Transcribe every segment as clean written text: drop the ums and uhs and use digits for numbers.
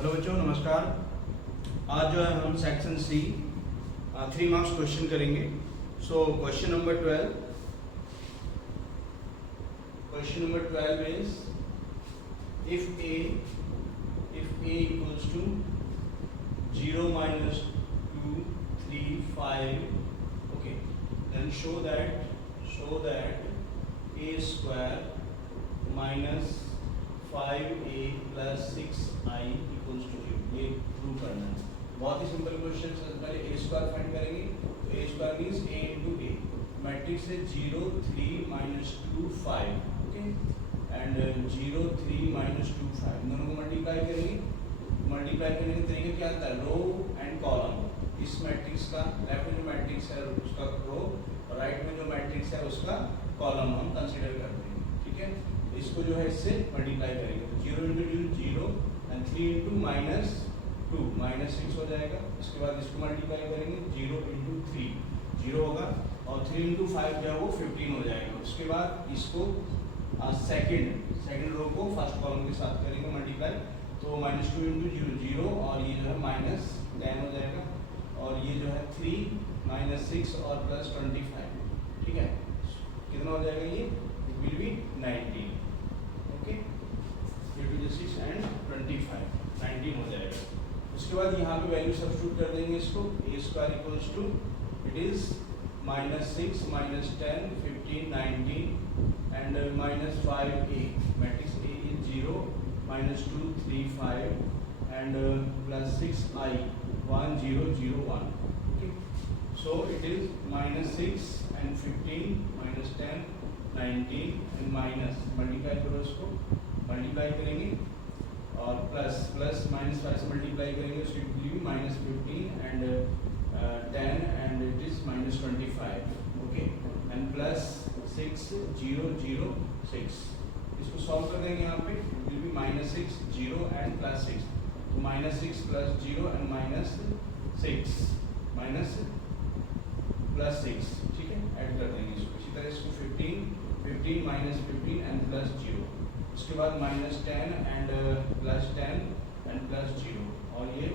Hello बच्चों, नमस्कार। आज जो है हम सेक्शन सी 3 मार्क्स क्वेश्चन करेंगे। So question number 12 is if a equals to 0 minus 2 3 5, okay, then show that a square minus 5a plus 6i equals to 0। ये prove करना है। बहुत ही सिंपल क्वेश्चन। सबसे पहले a स्क्वायर फाइंड करेंगे। तो a square means a into a। Matrix है 0 3 minus 2 5, okay, and 0 3 minus 2 5। दोनों को मल्टीप्लाई करेंगे। मल्टीप्लाई करने का तरीका क्या आता है? Row and column. इस मैट्रिक्स का लेफ्ट में जो मैट्रिक्स है उसका रो, और राइट में जो मैट्रिक्स है उसका कॉलम हम कंसीडर करते हैं, ठीक है। इसको जो है इससे मल्टीप्लाई करेंगे। तो 0 into 0 and 3 into minus 2 minus 6 हो जाएगा। इसके बाद इसको मल्टीप्लाई करेंगे 0 इंटू 3 0 होगा, और 3 इंटू 5 जो है वो 15 हो जाएगा। उसके बाद इसको सेकंड रो को फर्स्ट कॉलम के साथ करेंगे मल्टीप्लाई। तो माइनस 2 इंटू 0 0, और ये जो है माइनस 10 हो जाएगा, और ये जो है 3 माइनस 6 और प्लस 25, ठीक है। कितना हो जाएगा? ये विल बी 19, ओके। 6 एंड 25 19 हो जाएगा। उसके बाद यहाँ पे वैल्यू सब्स्टिट्यूट कर देंगे इसको। a square equals to it is minus 6 minus 10 15 19 and minus 5a। Matrix a is 0 minus 2 3 5 and plus 6i 1 0 0 1, okay. So it is minus 6 and 15 minus 10 19 and minus, multiply करो इसको, मल्टीप्लाई करेंगे, और plus minus 5 से multiply करेंगे, उसकी value minus 15 and 10 and it is minus 25, okay, and plus 6 0 0 6। इसको solve कर देंगे। यहाँ पे will be minus 6 0 and plus 6। तो minus 6 plus 0 and minus 6 minus plus 6, ठीक है, ऐड कर देंगे इसको। इसी तरह इसको 15 माइनस 15 एंड प्लस 0। उसके बाद minus 10 and plus 10 and plus 0, और ये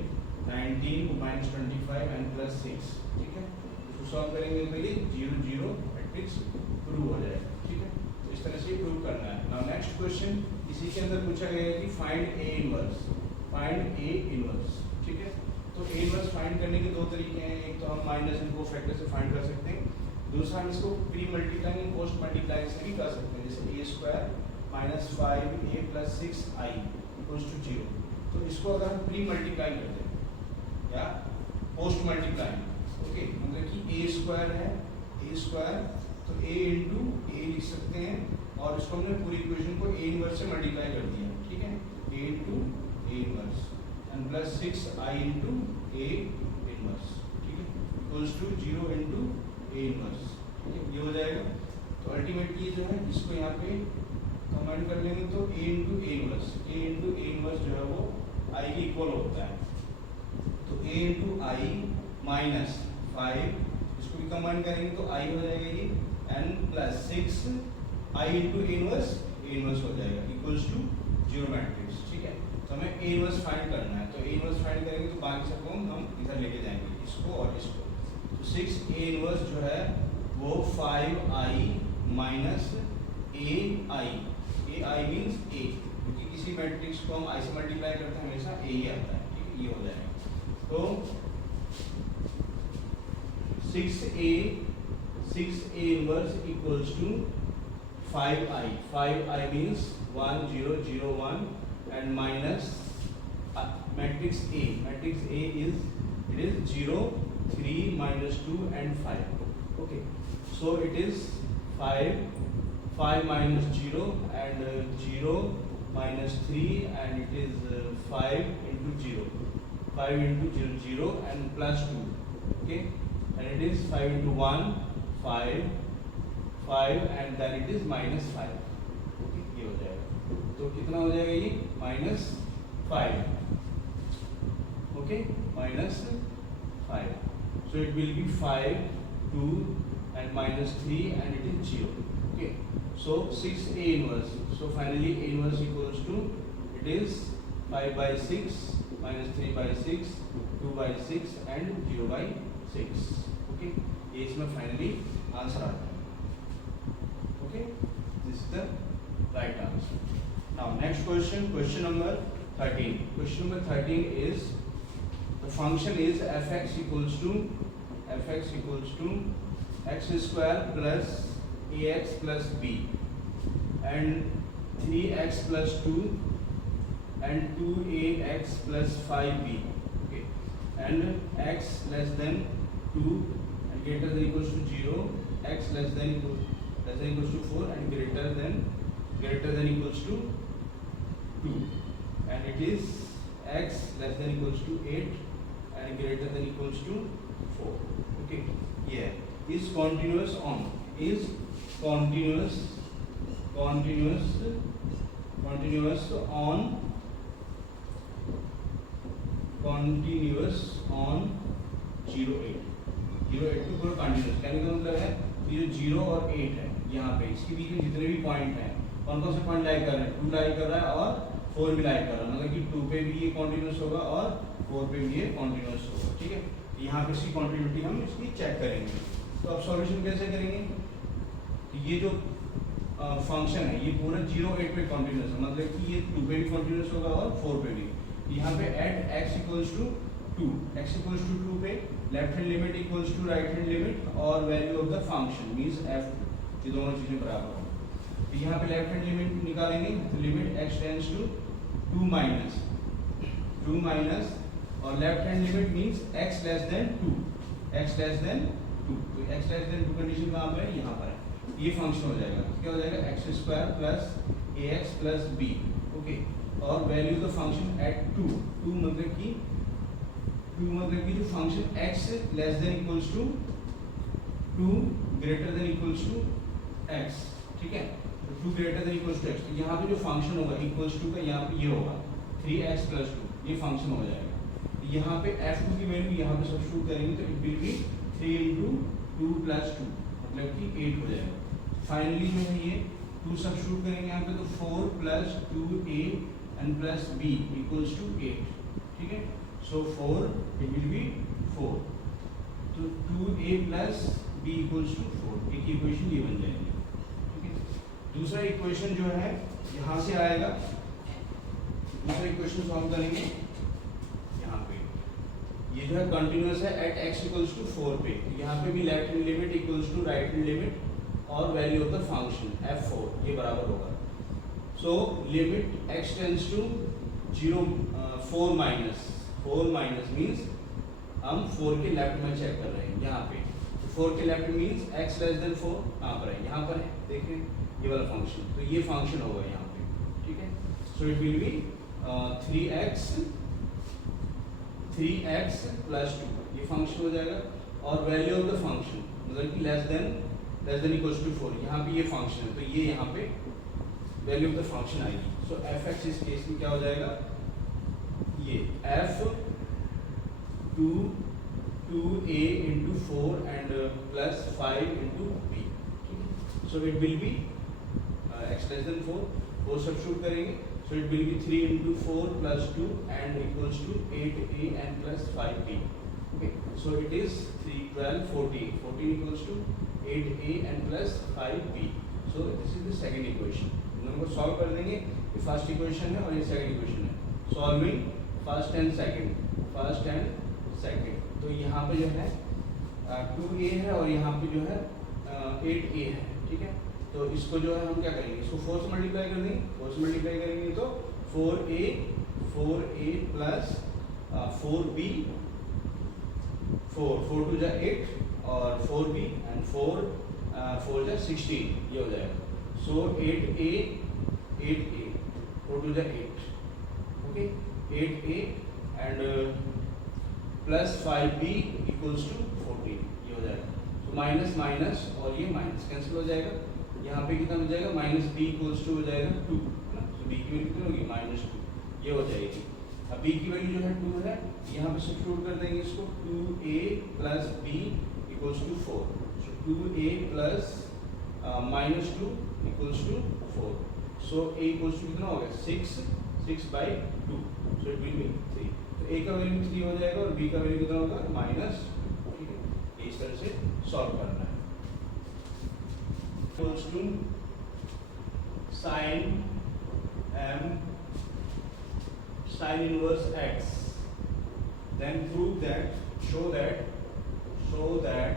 19 माइनस 25 एंड प्लस 6, ठीक है। इसको सॉल्व करेंगे तो ये 0 0 मैट्रिक्स प्रूव हो जाएगा, ठीक है। तो इस तरह से प्रूव करना है। नाउ नेक्स्ट क्वेश्चन, इसी के अंदर पूछा गया है कि फाइंड ए इनवर्स, ठीक है। तो ए इनवर्स फाइंड करने के दो तरीके हैं। एक तो हम माइनस एंड कोफैक्टर से फाइंड कर सकते हैं, दूसरा हम इसको pre multiplying and post multiplying से भी कर सकते हैं। जैसे a square minus 5a plus 6i equals to 0। तो इसको अगर हम प्री मल्टीप्लाई करते हैं या पोस्ट मल्टीप्लाइंग, ओके, मतलब कि a स्क्वायर है, a स्क्वायर, तो a इंटू a लिख सकते हैं, और इसको हमने पूरी इक्वेशन को a इनवर्स से मल्टीप्लाई कर दिया, ठीक है। a into a inverse and plus 6i into a inverse, ठीक है, equals to 0 into a inverse, ठीक है। ये हो जाएगा। तो अल्टीमेटली जो है इसको यहाँ पे कमेंट कर लेंगे, तो a इंटू a इनवर्स जो है वो i के इक्वल होता है। तो a इंटू आई माइनस 5, इसको भी कमेंट करेंगे तो i हो जाएगा ये, n plus 6 i into a inverse हो जाएगा इक्वल्स टू 0 मैट्रिक्स, ठीक है। तो हमें a इनवर्स फाइंड करना है। तो a इनवर्स फाइंड करेंगे तो बाकी सबको हम इधर लेके जाएंगे, इसको और इसको। तो 6a इनवर्स जो है वो 5i minus ai means a, क्योंकि किसी मैट्रिक्स को हम i से मल्टीप्लाई करते हैं हमेशा a ही आता है, ठीक है। ये हो जाएगा। तो 6a inverse equals to 5i means 1 0 0 1 and minus matrix a is 0 3 minus 2 and 5, okay. So it is 5 minus 0 and 0 minus 3 and it is 5 into 0 0 and plus 2, okay, and it is 5 into 1 5 and then it is minus 5, okay. ये हो जाएगा। तो कितना हो जाएगा ये? minus 5, okay, minus 5. So it will be 5 2 and minus 3 and it is 0, okay. So 6a inverse. So finally a inverse equals to, it is 5/6 minus 3/6, 2/6 and 0/6. Okay, ये इसमें फाइनली आंसर आता है. Okay, this is the right answer. Now next question, question number 13. Question number 13 is the function is f(x) equals to x square plus ax plus b and 3x plus 2 and 2ax plus 5b. Okay, and x less than 2 and greater than equals to 0, x less than equals to 4 and greater than equals to 2, and it is x less than equals to 8 and greater than equals to 4. Okay, yeah, is continuous on continuous on 0 8 पे पूरा continuous. कहने का मतलब है ये जो 0 और 8 है यहाँ पे, इसके बीच में जितने भी पॉइंट हैं कौन कौन से पॉइंट लाइक कर रहे हैं, 2 लाइक कर रहा है और 4 भी लाइक कर रहा है, मतलब कि 2 पे भी ये कॉन्टिन्यूस होगा और 4 पे भी ये कॉन्टिन्यूस होगा. ठीक है, यहाँ पे इसकी कॉन्टिन्यूटी हम इसकी चेक करेंगे. तो अब सॉल्यूशन कैसे करेंगे, ये जो फंक्शन है ये पूरा 0 8 पे कॉन्टिन्यूस है, मतलब कि ये 2 पे भी कॉन्टिन्यूस होगा और 4 पे भी. यहाँ पे एट x इक्वल्स टू 2 पे left hand limit equals to right hand limit और value of the function means f, ये दोनों चीजें बराबर हों. तो यहाँ पे लेफ्ट हैंड लिमिट निकालेंगे तो limit x tends to 2 minus और left hand limit means x less than 2. तो x लेस देन 2 कंडीशन कहाँ पर है, यहाँ पर है. ये फंक्शन हो जाएगा, क्या हो जाएगा, X square plus ax plus b. Okay, और वैल्यू द फंक्शन एट 2 मतलब कि जो function x less than equals to 2 greater than equals to x. ठीक है, 2 greater than equals to x. तो यहाँ पे जो फंक्शन होगा इक्वल्स टू का यहाँ पे ये होगा 3x प्लस 2, ये फंक्शन हो जाएगा. यहाँ पे f2 की वैल्यू यहाँ पे सब्स्टिट्यूट करेंगे तो it will B 3 into 2 plus 2 मतलब कि 8 हो जाएगा. फाइनली जो है ये 2 सब्स्टिट्यूट करेंगे यहाँ पे तो 4 plus 2a and plus b equals to 8. ठीक है, so 4 it will be 4. तो 2a plus b equals to 4, एक इक्वेशन ये बन जाएगी. ठीक है, दूसरा इक्वेशन जो है यहाँ से आएगा, दूसरा इक्वेशन सॉल्व करेंगे. यहाँ पे ये जो है कंटिन्यूअस है एट x इक्वल्स टू 4 पे, यहाँ पे भी left hand limit equals to right hand limit और value of the function f4 ये बराबर होगा. So limit x tends to 0 4 minus means हम 4 के लेफ्ट में चेक कर रहे हैं यहाँ पे. तो 4 के left means x less then 4 कहाँ पर है, यहाँ पर है, देखें ये वाला फंक्शन. तो ये फंक्शन होगा यहाँ पे. ठीक है, so it will B 3x plus 2 ये फंक्शन हो जाएगा और वैल्यू ऑफ द फंक्शन मतलब कि लेस देन इक्वल्स टू 4, यहाँ पे ये फंक्शन है तो ये यहाँ पे वैल्यू ऑफ द फंक्शन आएगी. सो f(x) इस केस में क्या हो जाएगा, ये f 2a into 4 and plus 5 into b. So it will B x less then 4 substitute करेंगे. So it will be 3 into 4 plus 2 and equals to 8a and plus 5b. Okay, so it is 3, 12, 14. 14 equals to 8a and plus 5b. So this is the second equation. दोनों को solve कर देंगे. ये first equation है और ये second equation है. Solving first and second. तो यहाँ पे जो है 2a है और यहाँ पे जो है 8a है. ठीक है, तो इसको जो है हम क्या करेंगे, इसको 4 से मल्टीप्लाई कर देंगे. 4 से मल्टीप्लाई करेंगे तो 4a प्लस 4b 4 टू जा 8 और 4b एंड 4 जा 16 ये हो जाएगा. सो 8a 4 टू जा 8. Okay, 8a and plus 5b equals to 14 ये हो जाएगा. तो माइनस माइनस और ये माइनस कैंसिल हो जाएगा. यहाँ पे कितना हो जाएगा, माइनस b इक्वल्स टू हो जाएगा 2 है ना. तो b की वैल्यू कितनी होगी, -2 ये हो जाएगी. अब b की वैल्यू जो है 2 है, यहाँ पे सब्स्टिट्यूट कर देंगे इसको 2a plus b equals to 4. So 2a plus -2 equals to 4. So a equals to कितना हो गया 6 6/2, सो इट विल बी 3। तो a का वैल्यू 3 हो जाएगा और b का वैल्यू कितना होगा माइनस, ठीक है। इस तरह से सॉल्व करना है। Equals to sine m sin inverse x, then prove that, show that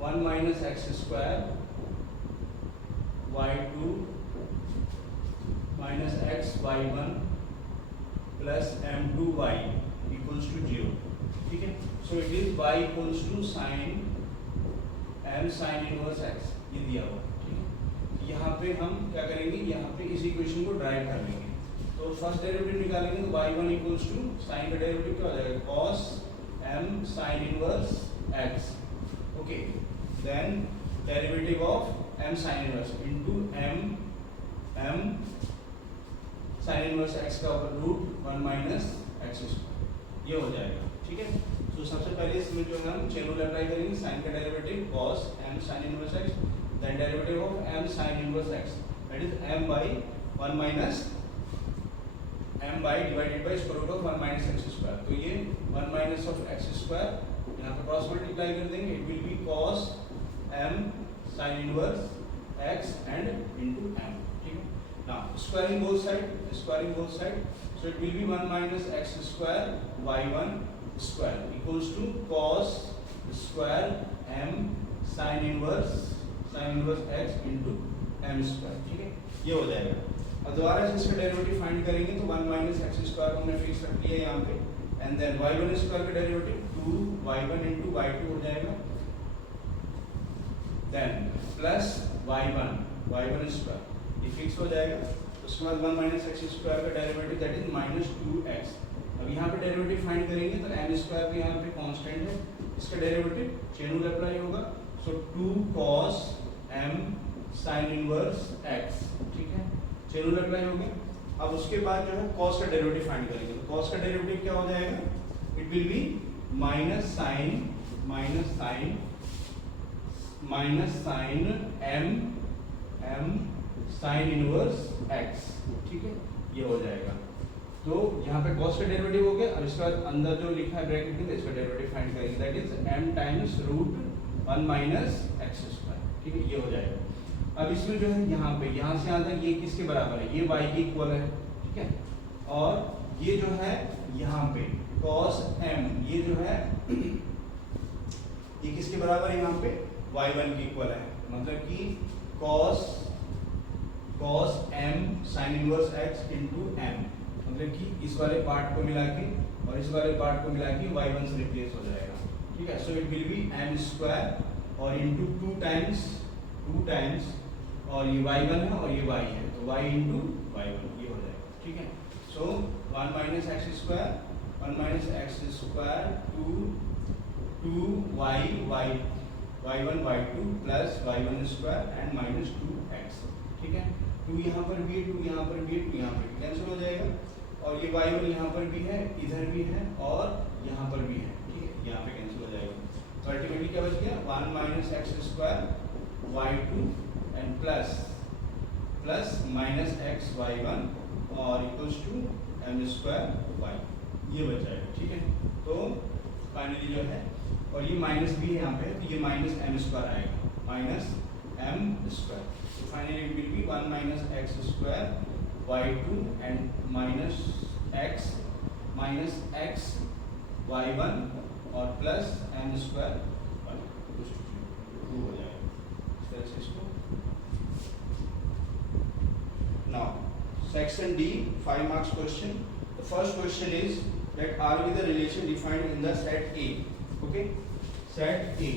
1 minus x square y2 minus x y1 plus m2y equals to 0, ठीक है। so it is y equals to sin m sin inverse x, ये दिया हुआ, ठीक है। यहाँ पे हम क्या करेंगे, यहाँ पे इस इक्वेशन को ड्राइव कर लेंगे। तो फर्स्ट डेरिवेटिव निकालेंगे तो y1 इक्वल्स टू साइन का डेरिवेटिव क्या हो जाएगा cos m sin इनवर्स x, okay. Then derivative of m sin इनवर्स इनटू m sin इनवर्स x का ऊपर रूट 1 माइनस x स्क्वायर, ये हो जाएगा, ठीक है। तो सबसे पहले इसमें जो है हम चेन रूल अप्लाई करेंगे, साइन का डेरिवेटिव cos m sin इनवर्स x, then derivative of m sin इनवर्स x, that is m by 1 minus m by divided by square root of 1 minus x square। तो ये 1 minus of x square यहाँ पे cross multiply कर देंगे, it will B cos m sin inverse x and into m, ठीक है। Now squaring both side, so it will be 1 minus x square y1 square equals to cos square m sin inverse x into m square, ठीक है। ये हो जाएगा। अब दोबारा से इसका डेरिवेटिव फाइंड करेंगे तो 1 माइनस एक्स स्क्वायर हमने फिक्स रख लिया यहाँ पे, एंड देन y1 स्क्वायर का डेरिवेटिव 2y1 into y2 हो जाएगा, देन प्लस y1 स्क्वायर, ये फिक्स हो जाएगा। उसके बाद 1 माइनस एक्स स्क्वायर का derivative that is minus 2x। अब यहाँ पे डेरिवेटिव फाइंड करेंगे तो m स्क्वायर भी यहाँ पे कांस्टेंट है, इसका डेरिवेटिव चेन रूल अप्लाई होगा, सो 2 cos m sin इनवर्स x, ठीक है। चेन रूल अप्लाई हो गया। अब उसके बाद जो है cos का डेरिवेटिव फाइंड करेंगे, तो cos का डेरिवेटिव क्या हो जाएगा, it will be minus sine m sine inverse x, ठीक है, ये हो जाएगा। तो यहाँ पे cos का डेरिवेटिव हो गया। अब इसके बाद अंदर जो लिखा है ब्रैकेट में इसका डेरिवेटिव फाइंड करेंगे, that is m times root 1 minus x square, ठीक है, ये हो जाएगा। अब इसमें जो है यहाँ पे यहाँ से यहाँ तक ये किसके बराबर है, ये y के इक्वल है, ठीक है। और ये जो है यहाँ पे cos m, ये जो है ये किसके बराबर है, यहाँ पे y1 के इक्वल है, मतलब कि cos m sin इनवर्स x into m, मतलब कि इस वाले पार्ट को मिला के और इस वाले पार्ट को मिला के y1 से रिप्लेस हो जाएगा, ठीक है। So it will B m square और इंटू 2 टाइम्स और ये y1 है और ये y है, तो y इंटू y1, ये हो जाएगा, ठीक है। सो 1 minus X square 2y1 y2 plus y1 square and minus 2x, ठीक है। 2 यहाँ पर भी है, 2 यहाँ पर भी है, 2 यहाँ पर भी कैंसिल हो जाएगा, और ये y1 यहाँ पर भी है, इधर भी है और यहाँ पर भी है, ठीक है, यहाँ पे कैंसिल हो जाएगा। तो अल्टीमेटली क्या बच गया, 1 minus X square y2 and plus minus x y1 और equals to m square y, ये बच जाएगा, ठीक है। तो फाइनली जो है, और ये माइनस भी है यहाँ पे, तो ये माइनस m स्क्वायर आएगा, माइनस m स्क्वायर। तो finally it will B 1 minus X square y2 and minus x y1 और प्लस m स्क्वायर y, हो जाएगा इस तरह से इसको। Now, section D, 5 marks question. The first question is that are with the relation defined in the set A. Okay, set A.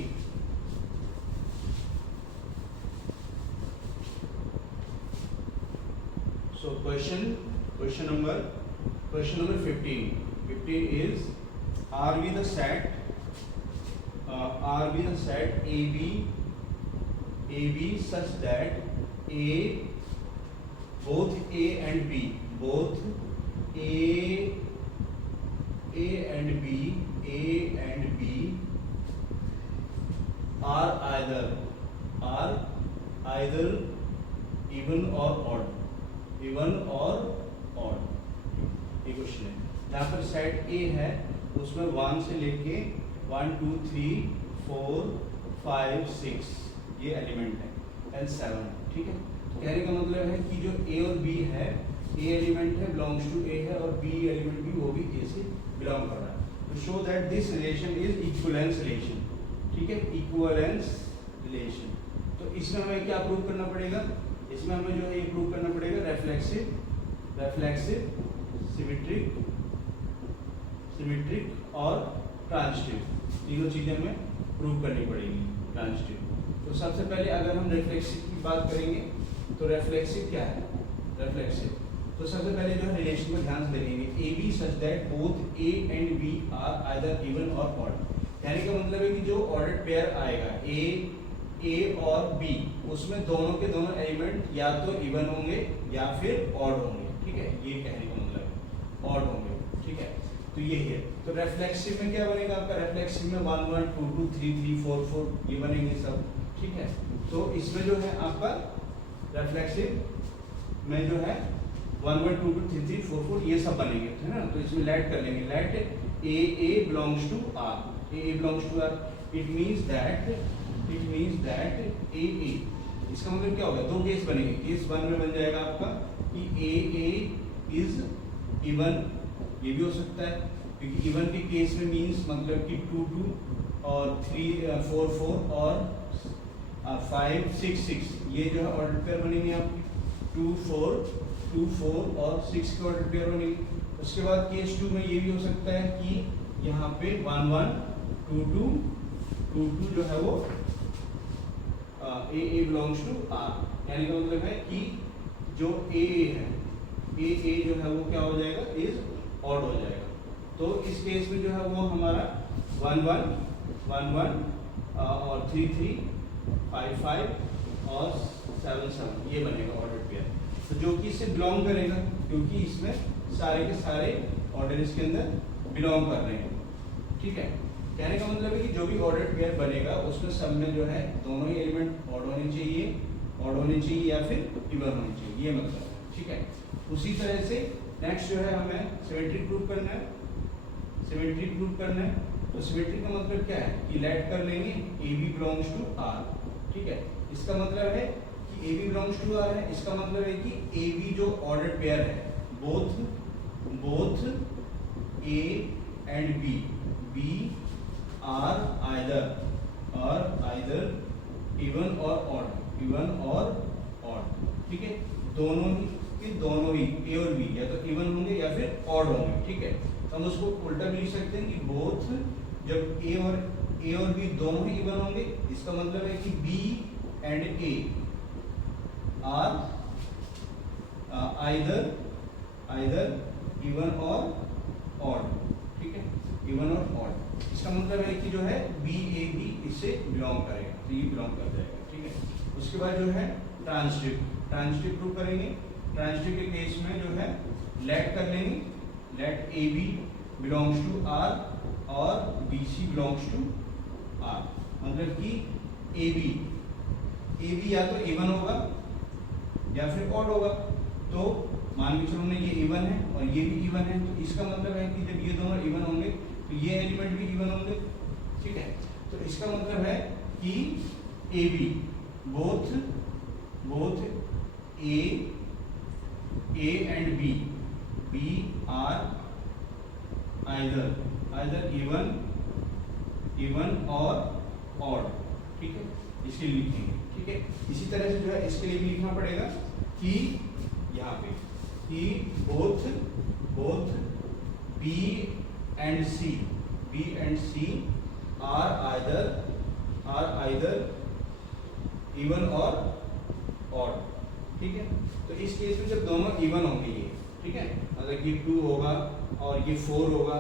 So question number 15. 15 is are we the set AB such that both A and B are either even or odd, जहाँ पर set ए है उसमें 1 से लेके 1 2 3 4 5 6 ये element है L7, ठीक है। तो कहने का मतलब है कि जो ए और बी है, ए एलिमेंट है बिलोंग्स टू ए है और बी एलिमेंट भी वो भी ए से बिलोंग कर रहा है। तो show that this relation is equivalence relation, ठीक है, इक्विवेलेंस रिलेशन। तो इसमें हमें क्या प्रूव करना पड़ेगा, इसमें हमें जो है ये प्रूव करना पड़ेगा रेफ्लेक्सिव, सिमेट्रिक और ट्रांजिटिव, तीनों चीजें हमें प्रूव करनी पड़ेगी ट्रांजिटिव। तो सबसे पहले अगर हम रिफ्लेक्सिव की बात करेंगे तो रिफ्लेक्सिव क्या है, रिफ्लेक्सिव तो सबसे पहले जो है रिलेशन को ध्यान से देखेंगे, A B such that both A and B are either even or odd. कहने का मतलब है कि जो ऑर्डर्ड पेयर आएगा ए और बी, उसमें दोनों के दोनों एलिमेंट या तो इवन होंगे या फिर ऑड होंगे, ठीक है, ये कहने का मतलब है ऑड होंगे, ठीक है। तो ये है, तो रिफ्लेक्सिव में क्या बनेगा आपका, रिफ्लेक्सिव में 1 1 2 2 3 3 4 4 ये बनेंगे सब, ठीक है। तो इसमें जो है आपका रिफ्लेक्सिव में जो है 1 1 2 2 3 3 4 4 ये सब बनेंगे, है ना। तो इसमें लेट कर लेंगे, let A belongs to R, A belongs to R, it means that A इसका मतलब क्या होगा, दो केस बनेंगे। केस 1 में बन जाएगा आपका कि ए इज इवन, ये भी हो सकता है क्योंकि इवन के केस में मींस मतलब कि 2 2 और 3 4 4 और 5 6 6 ये जो है ऑर्डर पेयर बनेंगे आपके 2 4 और 6 के ऑर्डर पेयर बनेंगे। उसके बाद केस 2 में ये भी हो सकता है कि यहाँ पे 1 1 2 2 जो है वो ए बिलोंग्स टू आर, यानी का मतलब है कि जो ए है, ए जो है वो क्या हो जाएगा, इज ऑड हो जाएगा। तो इस केस में जो है वो हमारा 1 1 और 3 3 5 5 और 7 7 ये बनेगा ऑर्डर पेयर। तो जो कि इससे बिलोंग करेगा क्योंकि इसमें सारे के सारे ऑर्डर इसके अंदर बिलोंग कर रहे हैं, ठीक है। कहने का मतलब है कि जो भी ऑर्डर पेयर बनेगा उसमें सब में जो है दोनों ही एलिमेंट ऑड होने चाहिए या फिर इवन होने चाहिए, ये मतलब है, ठीक है। उसी तरह से नेक्स्ट जो है हमें सिमेट्रिक प्रूव करना है, तो सिमेट्रिक का मतलब क्या है कि लेट कर लेंगे A B belongs to R, ठीक है। इसका मतलब है कि A B belongs to R है, इसका मतलब है कि ए बी जो ऑर्डर पेयर है both A and B are either even or odd, ठीक है। दोनों ही ए और बी या तो इवन होंगे या फिर ऑड होंगे, ठीक है। तो हम उसको उल्टा भी लिख सकते हैं कि बोथ, जब ए और बी दोनों ही इवन होंगे इसका मतलब है कि B and A are either even or odd, ठीक है, इवन और ऑड। इसका मतलब है कि जो है बी ए बी इससे बिलोंग करेगा, तो ये बिलोंग कर जाएगा, ठीक है। उसके बाद जो है ट्रांजिटिव प्रूव करेंगे। ट्रांजिटिव के केस में जो है लेट कर लेंगे, let A B belongs to R और B C belongs to R, मतलब कि ए बी या तो इवन होगा या फिर ऑड होगा। तो मान के चलो हमने ये इवन है और ये भी इवन है, तो इसका मतलब है कि जब ये दोनों इवन होंगे तो ये एलिमेंट भी इवन होंगे, ठीक है। तो इसका मतलब है कि A B both A and B are either even or odd, ठीक है, इसके लिए लिखेंगे, ठीक है। इसी तरह से जो है इसके लिए भी लिखना पड़ेगा कि यहाँ पे कि both B and C are either even or odd, ठीक है। तो इस केस में जब दोनों इवन होंगे ये, ठीक है, मतलब ये 2 होगा और ये 4 होगा,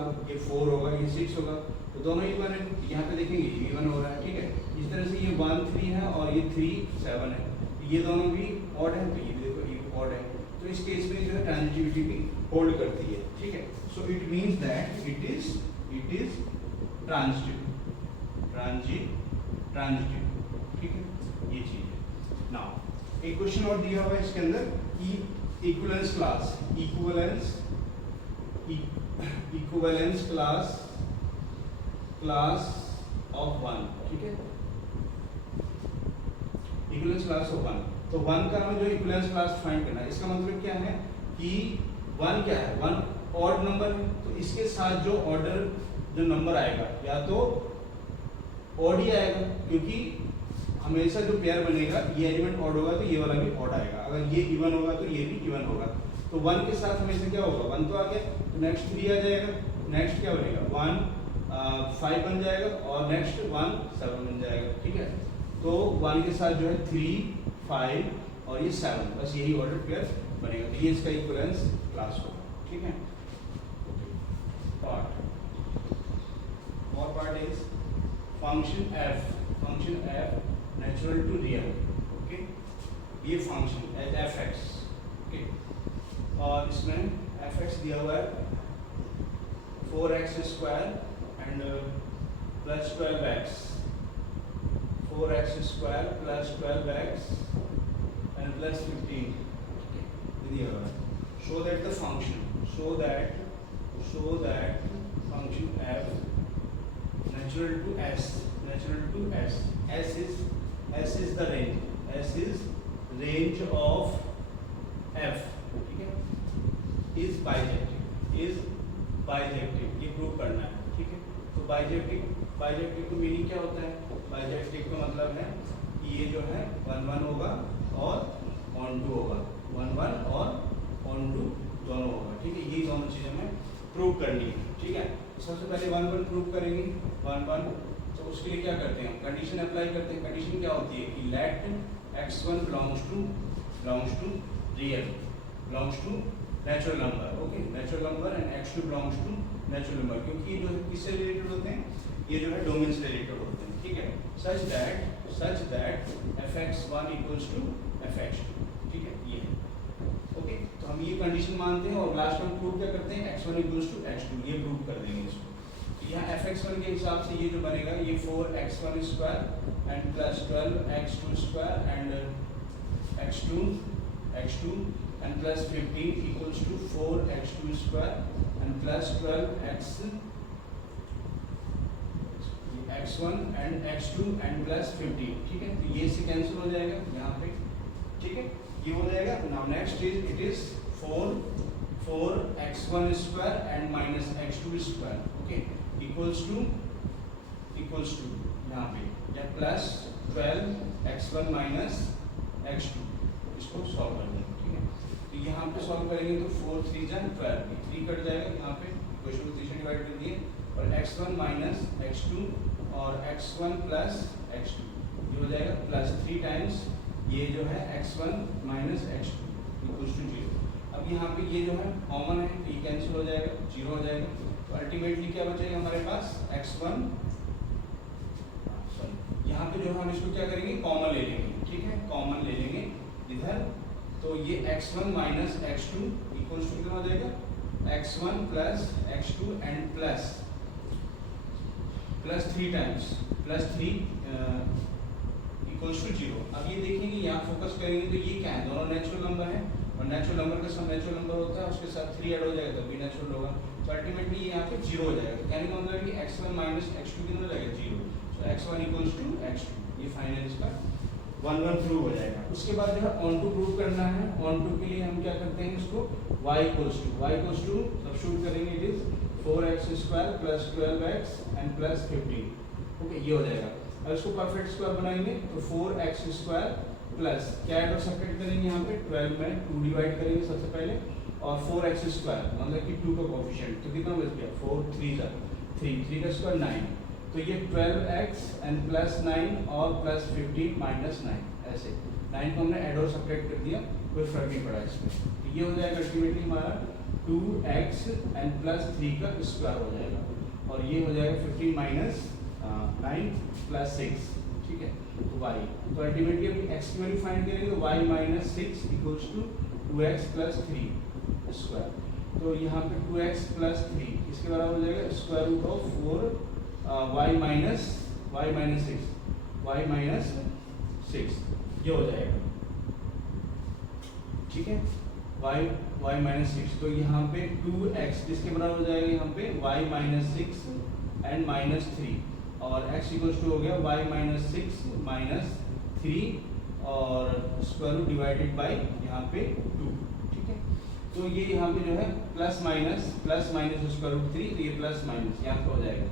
ये 6 होगा, तो दोनों इवन है। यहाँ पे देखेंगे ये इवन हो रहा है, ठीक है। इस तरह से ये 1 3 है और ये 3 7 है, तो ये दोनों भी ऑड है, तो ये भी देखो ये ऑड है। तो इस केस में जो है ट्रांजिटिविटी भी होल्ड करती है, ठीक है। So it means that it is transitive, ठीक है, ये चीज है। नाउ एक क्वेश्चन और दिया हुआ है इसके अंदर कि इक्विवेलेंस इक्विवेलेंस क्लास ऑफ 1, ठीक है, इक्विवेलेंस क्लास ऑफ 1। तो 1 का हमें जो इक्विवेलेंस क्लास फाइंड करना है, इसका मतलब क्या है कि 1 क्या है, 1 ऑड नंबर है, तो इसके साथ जो ऑर्डर जो नंबर आएगा या तो ऑड ही आएगा, क्योंकि हमेशा जो पेयर बनेगा ये एलिमेंट ऑड होगा तो ये वाला भी ऑड आएगा, अगर ये इवन होगा तो ये भी इवन होगा। तो 1 के साथ हमेशा क्या होगा, 1 तो आ गया, तो नेक्स्ट 3 आ जाएगा, नेक्स्ट क्या बनेगा 1 5 बन जाएगा और नेक्स्ट 1 7 बन जाएगा, ठीक है। तो 1 के साथ जो है 3 5 और ये 7, बस यही ऑर्डर पेयर बनेगा, तो ये इसका इक्विवेलेंस क्लास होगा, ठीक है। पार्ट और part is function f natural to real, okay, ये फंक्शन fx, ओके, और इसमें fx दिया हुआ है 4x square and plus 12x, 4x square plus 12x and plus 15, दिया हुआ है। Show that the function f natural to s, s is the range of f, ठीक है, is bijective, ये प्रूव करना है, ठीक है। तो bijective का मीनिंग क्या होता है, bijective का मतलब है कि ये जो है 1 1 होगा और on 2 होगा, 1 1 और on 2 दोनों होगा, ठीक है, ये दोनों चीजें हमें प्रूव करनी है, ठीक है। सबसे पहले 1 1 प्रूव करेंगे, 1 1, तो उसके लिए क्या करते हैं, कंडीशन अप्लाई करते हैं। कंडीशन क्या होती है कि let x1 belongs to real, belongs to natural number, okay, natural number, and x2 belongs to natural number, क्योंकि ये जो किससे रिलेटेड होते हैं, ये जो है डोमेन से रिलेटेड होते हैं, ठीक है। Such that fx1 equals to fx2, ठीक है, ये ओके। तो हम ये कंडीशन मानते हैं और लास्ट में प्रूव क्या करते हैं, x1 इक्वल्स टू x2, ये प्रूव कर देंगे इसको। तो यहाँ fx1 के हिसाब से ये जो बनेगा ये 4x1 square and plus 12x2 square and x2 and plus 15 equals to 4x2 square and plus 12x1 and x2 and plus 15, ठीक है। तो ये से कैंसिल हो जाएगा यहाँ पे, ठीक है, ये हो जाएगा। Now next is it is 4x1 square and minus x2 square, okay, equals to यहाँ पे या प्लस 12x1 माइनस x2, इसको सॉल्व कर देंगे, ठीक है। तो यहाँ पे सॉल्व करेंगे तो 4 3 जा 12, 3 कट जाएगा यहाँ पे, इक्वेशन को 3 से डिवाइड कर दिए, और x1 माइनस x2 और x1 प्लस x2, ये हो जाएगा प्लस 3 टाइम्स ये जो है x1 minus x2 equals to 0। अब यहाँ पे ये जो है कॉमन है तो ये कैंसिल हो जाएगा, 0 हो जाएगा। तो अल्टीमेटली क्या बचेगा हमारे पास x1, सॉरी यहाँ पे जो है हम इसको क्या करेंगे कॉमन ले लेंगे, ठीक है, कॉमन ले लेंगे इधर। तो ये x1 minus x2 equals to कितना हो जाएगा, x1 plus x2 and plus 3 times plus 3 equals to 0। अब ये देखेंगे यहाँ फोकस करेंगे तो ये क्या है, दोनों नेचुरल नंबर है और नेचुरल नंबर का सम नेचुरल नंबर होता है, उसके साथ 3 ऐड हो जाएगा तो भी नेचुरल होगा। तो अल्टीमेटली यहाँ पे 0 हो जाएगा। तो कहने का मतलब है कि x1 माइनस x2 कितना हो जाएगा 0। सो x1 इक्वल्स टू x2, ये फाइनल इसका 1 1 प्रूव हो जाएगा। उसके बाद जो है ऑन टू प्रूव करना है। ऑन टू के लिए हम क्या करते हैं इसको y इक्वल्स टू सब्स्टिट्यूट करेंगे, it is 4x square plus 12x and plus 15, okay, ये हो जाएगा। अब इसको परफेक्ट स्क्वायर बनाएंगे तो 4x स्क्वायर प्लस क्या ऐड और सब्ट्रैक्ट करेंगे यहाँ पे 12 में 2 डिवाइड करेंगे सबसे पहले और 4x स्क्वायर मतलब कि 2 का कोएफिशिएंट, तो कितना बच गया 4 3 का 3 का स्क्वायर 9, तो ये 12x एंड प्लस 9 और प्लस 15 माइनस 9, ऐसे 9 को हमने ऐड और सब्ट्रैक्ट कर दिया, कोई फर्क नहीं पड़ा इसमें। तो ये हो जाएगा अल्टीमेटली हमारा 2x एंड प्लस 3 का स्क्वायर हो जाएगा और ये हो जाएगा 15 माइनस 9 प्लस 6, ठीक है। तो y, तो अल्टीमेटली हम x की वैल्यू फाइंड करेंगे तो y minus 6 equals to 2x plus 3 square. तो यहाँ पे 2x प्लस 3 इसके बराबर हो जाएगा square root of 4 y minus 6 ये हो जाएगा, ठीक है। y माइनस 6, तो यहाँ पे 2x किसके बराबर हो जाएगा, यहाँ पे y माइनस 6 एंड माइनस 3, और x इक्वल्स टू हो गया y माइनस 6 माइनस 3 और स्क्वायर रूट डिवाइडेड बाई यहाँ पे 2, ठीक है। तो ये यहाँ पे जो है प्लस माइनस स्क्वायर रूट 3, तो ये प्लस माइनस यहाँ पे हो जाएगा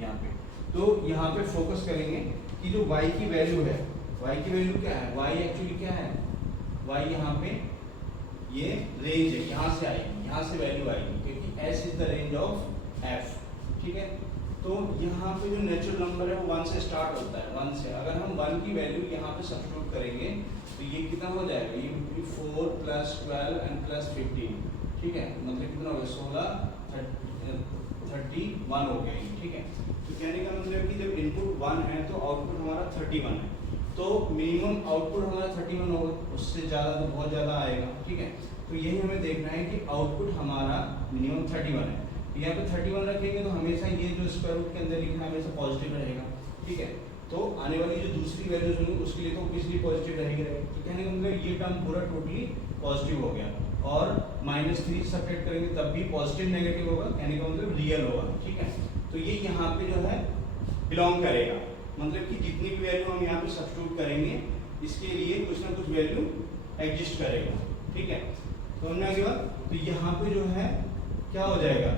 यहाँ पे। तो यहाँ पे फोकस करेंगे कि जो y की वैल्यू है, y की वैल्यू क्या है, y एक्चुअली क्या है, y यहाँ पे ये रेंज है, यहाँ से आएगी, यहाँ से वैल्यू आएगी, क्योंकि s is the range of f, ठीक है। तो यहाँ पे जो नेचुरल नंबर है वो 1 से स्टार्ट होता है, 1 से। अगर हम 1 की वैल्यू यहाँ पे सब्स्टिट्यूट करेंगे तो ये कितना हो जाएगा, ये 4 प्लस 12 एंड प्लस 15, ठीक है, मतलब कितना हो गया 16 31 हो गया, ठीक है। तो कहने का मतलब कि जब इनपुट 1 है तो आउटपुट हमारा 31 है, तो मिनिमम आउटपुट हमारा 31 होगा, उससे ज़्यादा तो बहुत ज़्यादा आएगा, ठीक है। तो यही हमें देखना है कि आउटपुट हमारा मिनिमम 31 है, तो यहाँ पे 31 रखेंगे तो हमेशा ये जो स्क्वायर रूट के अंदर लिखना हमेशा पॉजिटिव रहेगा, ठीक है। तो आने वाली जो दूसरी वैल्यूज होंगी उसके लिए तो ऑब्वियसली पॉजिटिव रहेगी। तो कहने का मतलब ये टर्म पूरा टोटली पॉजिटिव हो गया, और -3 सब्ट्रैक्ट करेंगे तब भी पॉजिटिव नेगेटिव होगा, कहने का मतलब रियल होगा, ठीक है। तो ये यहाँ पे जो है बिलोंग करेगा, मतलब कि जितनी भी वैल्यू हम यहाँ पे सब्स्टिट्यूट करेंगे इसके लिए कुछ ना कुछ वैल्यू एग्जिस्ट करेगा, ठीक है। तो हमने आगे बात, तो यहाँ पे जो है क्या हो जाएगा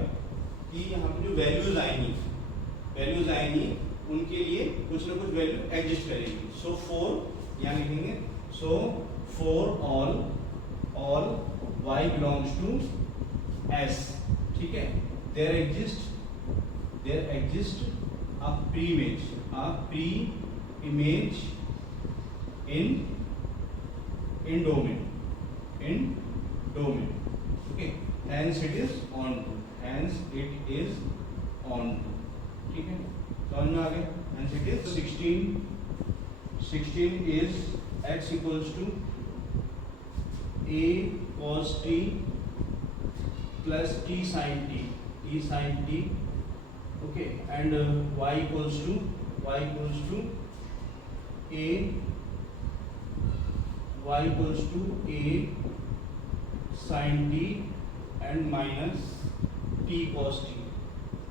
कि यहाँ पे जो वैल्यूज आएंगी उनके लिए कुछ ना कुछ वैल्यू एग्जिस्ट करेगी। सो 4 यहाँ लिखेंगे, so 4 all y belongs to s, ठीक है। There exist a pre-image in domain, okay, hence it is onto, ठीक है। समझ में आ गया, hence it is 16 is x equals to a cos t plus t sin t, okay, and y equals to a sin t and minus t cos t,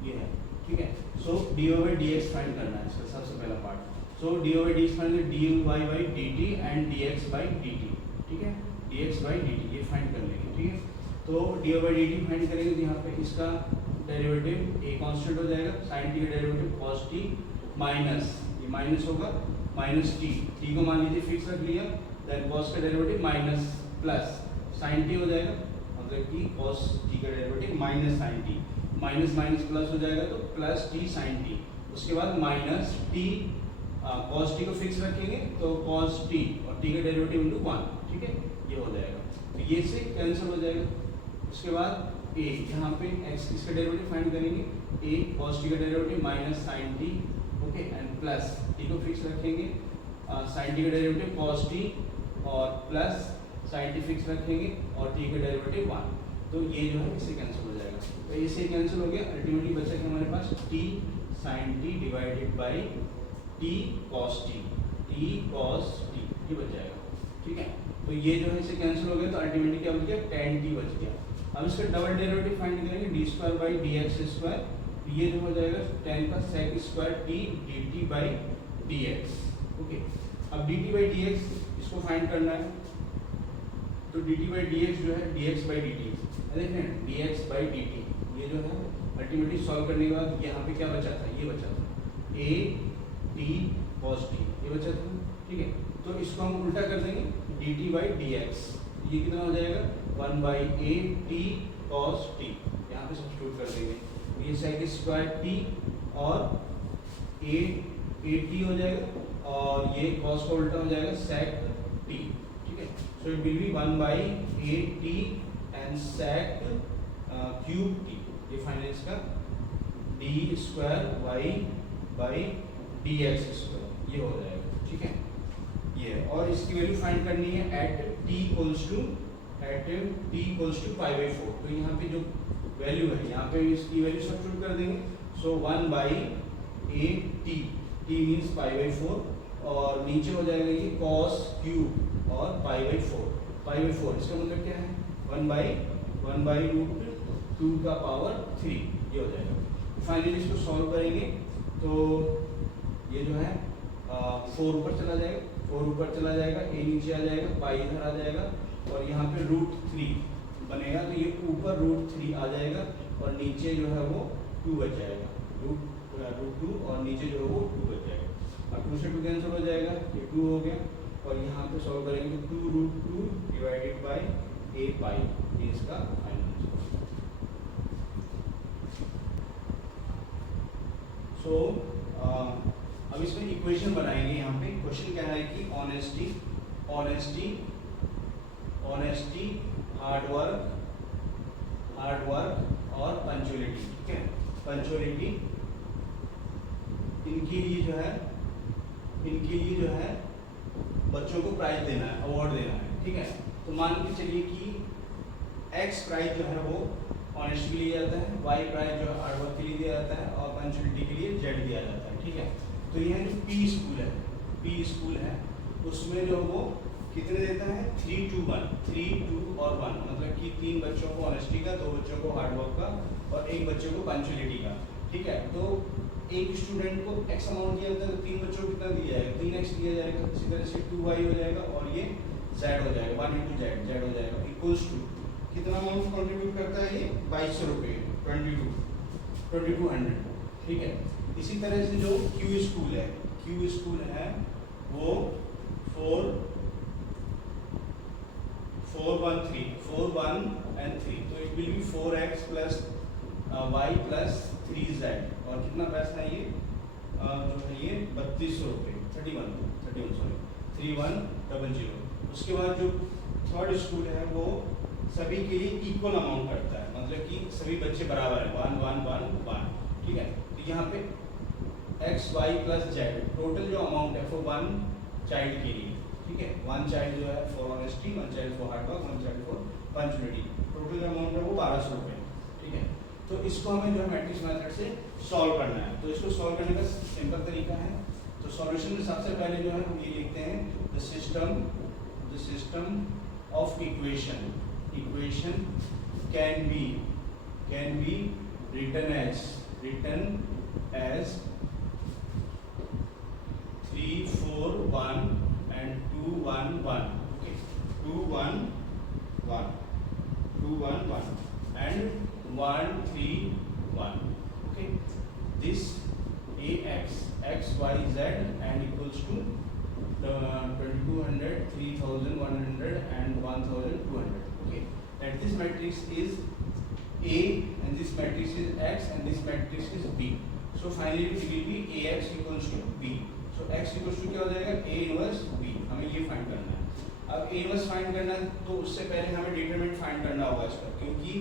ये है, ठीक है। सो dy by dx find करना है इसका सबसे पहला part. So dy by dx find dy by dt and dx by dt, ठीक है, dx by dt ये फाइंड कर लेंगे, ठीक है। तो dy by dt फाइंड करेंगे तो यहाँ पे इसका डेरिवेटिव a कांस्टेंट हो जाएगा, sin t का डेरिवेटिव cos t माइनस, ये माइनस होगा माइनस t को मान लीजिए फिक्स रख लिया, देन cos का derivative minus plus sin t हो जाएगा, मतलब कि cos t का derivative minus sin t, minus minus plus हो जाएगा तो प्लस t sin t, उसके बाद माइनस t cos t को फिक्स रखेंगे तो cos t और t का डेरिवेटिव इनटू 1, ठीक है, ये हो जाएगा। तो ये से कैंसिल हो जाएगा। उसके बाद a यहाँ पे x इसका डेरिवेटिव फाइंड करेंगे, a cos t का derivative minus sin t, okay, and plus t को फिक्स रखेंगे, sin t का डेरिवेटिव cos t और प्लस sin t फिक्स रखेंगे और t का डेरिवेटिव 1, तो ये जो है इससे कैंसिल हो जाएगा। तो इससे कैंसिल हो गया, अल्टीमेटली बचा कि हमारे पास t sin t divided by t cos t ये बच जाएगा, ठीक है। तो ये जो है इससे कैंसिल हो गया, तो अल्टीमेटली क्या बच गया, tan t बच गया। अब इसका डबल डेरिवेटिव फाइंड करेंगे, D square by D x square, ये जो हो जाएगा tan का sec square t dt by D x, okay. अब dt बाई डी एक्स इसको फाइंड करना है, तो dt बाई डी एक्स जो है dx बाई dt, देखें dx बाई dt, ये जो है अल्टीमेटली सॉल्व करने के बाद यहाँ पे क्या बचा था, ये बचा था a t cos t, ये बचा था, ठीक है। तो इसको हम उल्टा कर देंगे, dt बाई dx, ये कितना हो जाएगा 1 by a t cos t, यहाँ पे सब्स्टिट्यूट कर देंगे, ये sec स्क्वायर t और a t हो जाएगा और ये cos का उल्टा हो जाएगा sec t, ठीक है। So it will B 1 by a t and sec cube t, ये फाइनल इसका d square y by D x square, ये हो जाएगा, ठीक है, ये। और इसकी वैल्यू फाइंड करनी है at t equals to pi by 4, तो यहाँ पे जो वैल्यू है यहाँ पे इसकी वैल्यू सब्स्टिट्यूट कर देंगे। सो 1 by a t means pi by 4 और नीचे हो जाएगा ये cos क्यूब और पाई बाई 4, इसका मतलब क्या है वन बाई रूट 2 का पावर 3 ये हो जाएगा। फाइनली इसको सॉल्व करेंगे तो ये जो है 4 ऊपर चला जाएगा, 4 ऊपर चला जाएगा, a नीचे आ जाएगा, पाई इधर आ जाएगा और यहाँ पे रूट 3 बनेगा, तो ये ऊपर रूट 3 आ जाएगा और नीचे जो है वो 2 बच जाएगा, रूट 2 और नीचे जो है वो 2 बच जाएगा। अब 2 से 2 कैंसिल हो जाएगा, ये 2 हो गया और यहाँ पे सॉल्व करेंगे तो 2 रूट 2 डिवाइडेड बाई a पाई, ये इसका फाइनल आंसर। सो अब इसमें इक्वेशन बनाएंगे। यहाँ पे क्वेश्चन क्या है कि ऑनेस्टी, हार्ड वर्क और पंचुअलिटी, ठीक है। पंचुअलिटी इनके लिए जो है बच्चों को प्राइज देना है, अवार्ड देना है, ठीक है। तो मान के चलिए कि एक्स प्राइज जो है वो ऑनेस्टी के लिए जाता है, वाई प्राइज जो है हार्ड वर्क के लिए दिया जाता है और पंचुअलिटी के लिए जेड दिया जाता है, ठीक है। तो यह जो पी स्कूल है उसमें जो वो कितने देता है 3 2 1, 3 2 और 1, मतलब कि 3 बच्चों को ऑनेस्टी का, 2 बच्चों को हार्ड वर्क का और 1 बच्चे को पंचुअलिटी का, ठीक है। तो एक स्टूडेंट को x अमाउंट दिया जाता है तो 3 बच्चों को कितना दिया जाएगा, 3x दिया जाएगा। इसी तरह से 2y हो जाएगा और ये z हो जाएगा, 1 into z हो जाएगा, इक्वल्स टू कितना अमाउंट कंट्रीब्यूट करता है ये 2200 रुपये, 2200, ठीक है। इसी तरह से जो क्यू स्कूल है वो 4 1 and 3, तो it will B 4x plus y plus 3z और कितना पैसा है ये जो है ये 3200 रुपये, 31 सॉरी 3100। उसके बाद जो थर्ड स्कूल है वो सभी के लिए इक्वल अमाउंट करता है, मतलब कि सभी बच्चे बराबर है, 1 1 1 1, ठीक है। तो यहाँ पे x y plus z total जो अमाउंट है फॉर 1 चाइल्ड के लिए, ठीक है। 1 चाइल्ड जो है for honesty, 1 child for hard work, 1 child for punctuality, total जो अमाउंट है वो 1200 रुपये, ठीक है। तो इसको हमें जो है मैट्रिक्स मेथड से सॉल्व करना है। तो इसको सॉल्व करने का सिंपल तरीका है, तो सॉल्यूशन में सबसे पहले जो है हम ये लिखते हैं the system of equation can be written as 3 4 1 and 2 1 1, okay, 2 1 1 2 1 1 and 1 3 1, okay. This ax x y z and equals to 2200 3100 and 1200, okay. That this matrix is A and this matrix is x and this matrix is B. So finally it will be ax equals to B. So x equals to क्या हो जाएगा A inverse B, हमें ये find करना है। अब A inverse find करना है तो उससे पहले हमें डिटरमिनेंट फाइंड करना होगा इसका, क्योंकि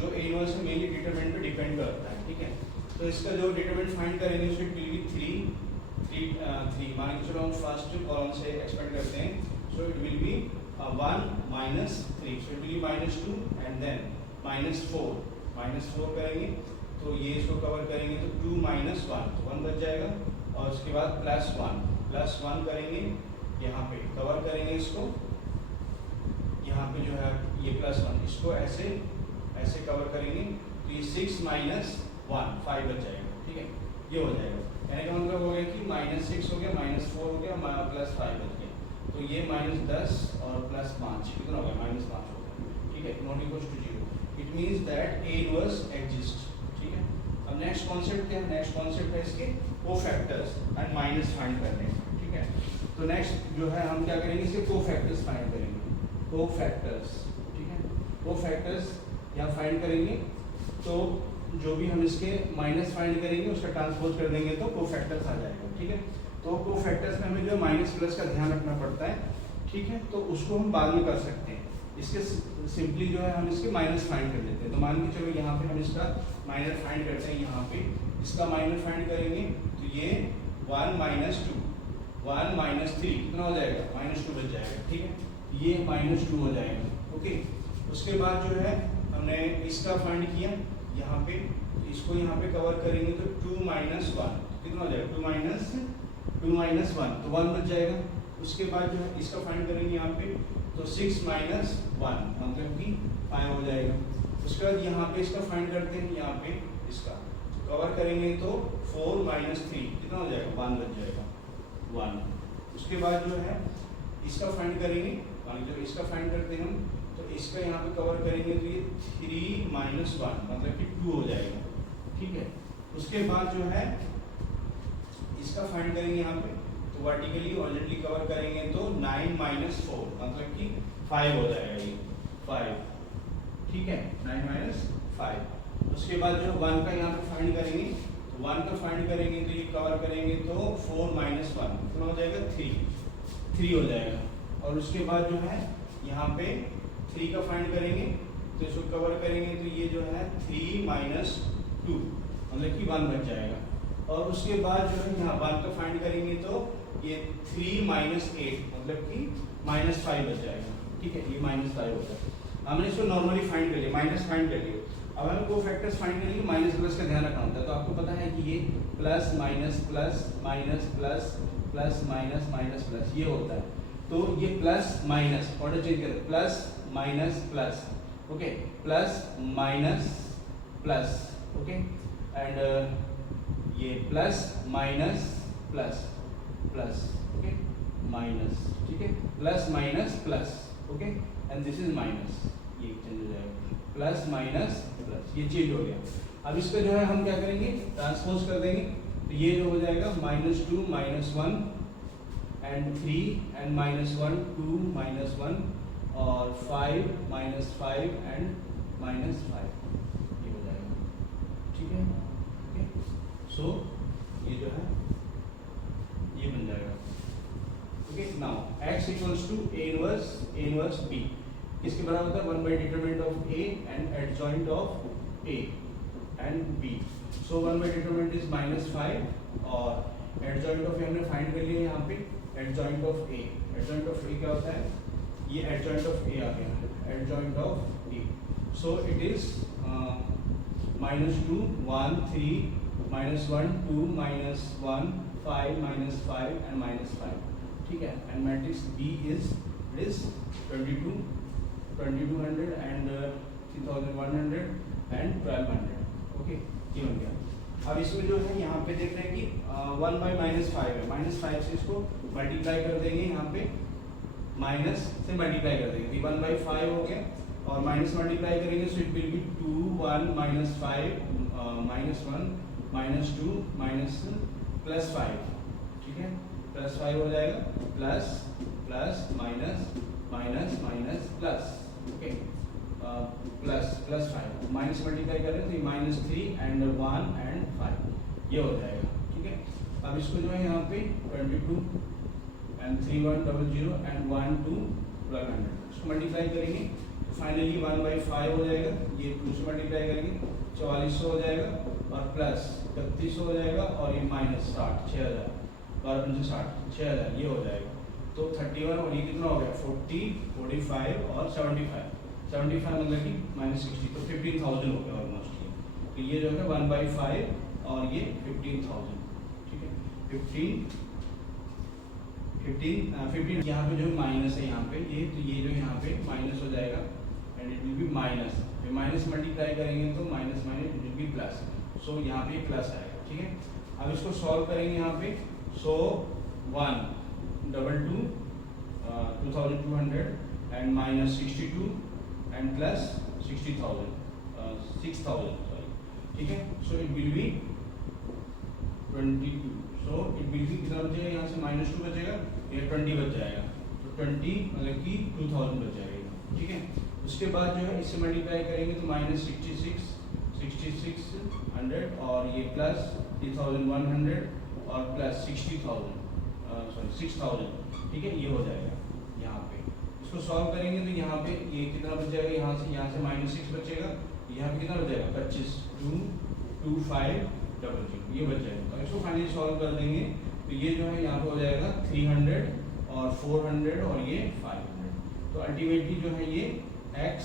जो A इनवर्स है मेनली डिटरमिनेंट पे डिपेंड करता है, ठीक है। तो इसका जो डिटरमिनेंट फाइंड करेंगे उसमें विल बी 3 मान के चलो हम फर्स्ट कॉलम से एक्सपेंड करते हैं, so it will B 1 minus 3, so it will be -2 and then -4 करेंगे तो ये इसको कवर करेंगे तो 2 minus 1 तो 1 बच जाएगा और उसके बाद +1 करेंगे, यहाँ पे कवर करेंगे इसको, यहाँ पे जो है ये +1 इसको ऐसे कवर करेंगे तो ये 6 minus 1 5 बच जाएगा, ठीक है। ये हो जाएगा, यानी का मतलब हो गया कि -6 हो गया, -4 हो गया, +5 बच गया, तो ये -10 और +5 कितना हो गया -5 हो गया, ठीक है। Not equals to 0, it means that A inverse exist, ठीक है। अब नेक्स्ट कॉन्सेप्ट क्या है, नेक्स्ट कॉन्सेप्ट है इसके कोफैक्टर्स एंड माइनस फाइंड करने, ठीक है। तो नेक्स्ट जो है हम क्या करेंगे, इसके कोफैक्टर्स फाइंड करेंगे, कोफैक्टर्स, ठीक है। कोफैक्टर्स यहाँ फाइंड करेंगे तो जो भी हम इसके माइनस फाइंड करेंगे उसका ट्रांसपोज कर देंगे तो कोफैक्टर्स आ जाएगा, ठीक है। तो कोफैक्टर्स में हमें जो माइनस प्लस का ध्यान रखना पड़ता है, ठीक है। तो उसको हम बाद में कर सकते हैं, इसके सिंपली जो है हम इसके माइनस फाइंड कर लेते हैं। तो मान के चलो यहाँ पे हम इसका माइनस फाइंड करते हैं, यहाँ पे इसका माइनस फाइंड करेंगे तो ये 1 - 3 कितना हो जाएगा -2 बच जाएगा, ठीक है। ये -2 हो जाएगा, ओके। उसके बाद जो है हमने इसका फाइंड किया यहाँ पे, इसको यहाँ पे कवर करेंगे तो 2 - 1 कितना हो जाएगा 2 - 1 तो 1 बच जाएगा। उसके बाद जो है इसका फाइंड करेंगे यहाँ पे तो 6 - 1 मतलब कि 5 हो जाएगा। उसके बाद यहाँ पे इसका फाइंड करते हैं, यहाँ पे इसका कवर करेंगे तो 4 - 3 कितना हो जाएगा, 1 बच जाएगा, 1। उसके बाद जो है इसका फाइंड करेंगे, जब इसका फाइंड करते हैं हम तो इसका यहाँ पे कवर करेंगे तो ये 3 - 1 मतलब कि 2 हो जाएगा, ठीक है। उसके बाद जो है इसका फाइंड करेंगे यहाँ पे तो वर्टिकली हॉरिजॉन्टली कवर करेंगे तो 9 - 4 मतलब कि 5 हो जाएगा, ये 5, ठीक है, 9 - 5। उसके बाद जो 1 का यहाँ पे फाइंड करेंगे तो 1 का फाइंड करेंगे तो ये कवर करेंगे तो 4 - 1 कितना हो जाएगा, 3 हो जाएगा। और उसके बाद जो है यहाँ पे 3 का फाइंड करेंगे तो इसको कवर करेंगे तो ये जो है 3 - 2 मतलब कि 1 बच जाएगा। और उसके बाद जो है यहाँ 1 का फाइंड करेंगे तो ये 3 - 8 मतलब कि -5 बच जाएगा, ठीक है, ये -5 होता है। हमने इसको नॉर्मली फाइंड कर लिया, माइनस फाइंड कर लिया। अब हमें को फैक्टर्स फाइंड करने के माइनस प्लस का ध्यान रखना होता है। तो आपको पता है कि ये plus minus plus minus plus plus minus minus plus ये होता है। तो ये प्लस माइनस ऑर्डर चेंज करें, plus minus plus, okay, plus minus plus, okay, and ये plus minus plus plus, okay, minus, ठीक है, plus minus plus, okay, and this is minus, ये चेंज हो जाएगा, प्लस माइनस प्लस, ये change हो गया। अब इसका जो है हम क्या करेंगे, ट्रांसपोज कर देंगे तो ये जो हो जाएगा -2 - 1 एंड 3 एंड -1 2 -1 और 5 -5 एंड -5 ये हो जाएगा, ठीक है, ओके। सो ये जो है ये बन जाएगा, okay. Now x = A inverse B किसके बराबर होता है, 1 by determinant of A and adjoint of A and B। So 1 by determinant is -5 और adjoint of A हमने फाइंड कर लिया यहाँ पे, adjoint of A, adjoint of A क्या होता है, ये adjoint of A आ गया, adjoint of A। So it is -2 1 3 -1 2 -1 5 -5 and -5, ठीक है। and matrix B is 22 2200 and 3100 and 1200, okay, ये बन गया। अब इसमें जो है यहाँ पे देख रहे हैं कि 1 by -5 है, -5 से इसको मल्टीप्लाई कर देंगे, यहाँ पे माइनस से मल्टीप्लाई कर देंगे, 1 by 5 हो गया और माइनस मल्टीप्लाई करेंगे सो इट विल बी 2 1 -5 -1 -2 +5, ठीक है, +5 हो जाएगा, plus plus minus minus minus plus, okay, plus +5 minus multiply करें तो -3 एंड 1 एंड 5 ये हो जाएगा, ठीक है। अब इसको जो है यहाँ पे 22 एंड 3100 एंड 1 2 1200 इसको मल्टीप्लाई करेंगे तो फाइनली 1 by 5 हो जाएगा, ये 2 से मल्टीप्लाई करेंगे 4400 हो जाएगा और प्लस 3100 हो जाएगा और ये -60 6000 12 से 60 6000 ये हो जाएगा। तो 31 और ये कितना हो गया, 40 45 और 75 मतलब कि -60 तो 15,000 हो गया ऑलमोस्ट ये। तो ये जो है 1 by 5 और ये 15,000, ठीक है, 15 यहाँ पे जो माइनस है यहाँ पे ये, तो ये जो यहाँ पे माइनस हो जाएगा and it will be minus, फिर माइनस मल्टीप्लाई करेंगे तो minus minus it will be plus, so यहाँ पे प्लस आएगा, ठीक है। अब इसको सॉल्व करेंगे यहाँ पे, सो 1 2 2200 एंड -62 एंड प्लस 60,000 6,000 सॉरी, ठीक है। So it will B 22, so it will B कितना बचेगा, यहाँ से -2 बचेगा, ये 20 बच जाएगा, तो 20 मतलब कि 2000 बच जाएगा, ठीक है। उसके बाद जो है इससे मल्टीप्लाई करेंगे तो -66 और ये प्लस 3100 और प्लस 60,000 6,000, ठीक है, ये हो जाएगा यहाँ पे। इसको सॉल्व करेंगे तो यहाँ पे ये कितना बच जाएगा, यहाँ से -6 बचेगा, यहाँ पे कितना बच जाएगा 25 2 2 5 00 ये बच जाएगा। तो इसको फाइनली सॉल्व कर देंगे तो ये जो है यहाँ पे हो जाएगा 300 और 400 और ये 500। तो अल्टीमेटली जो है ये x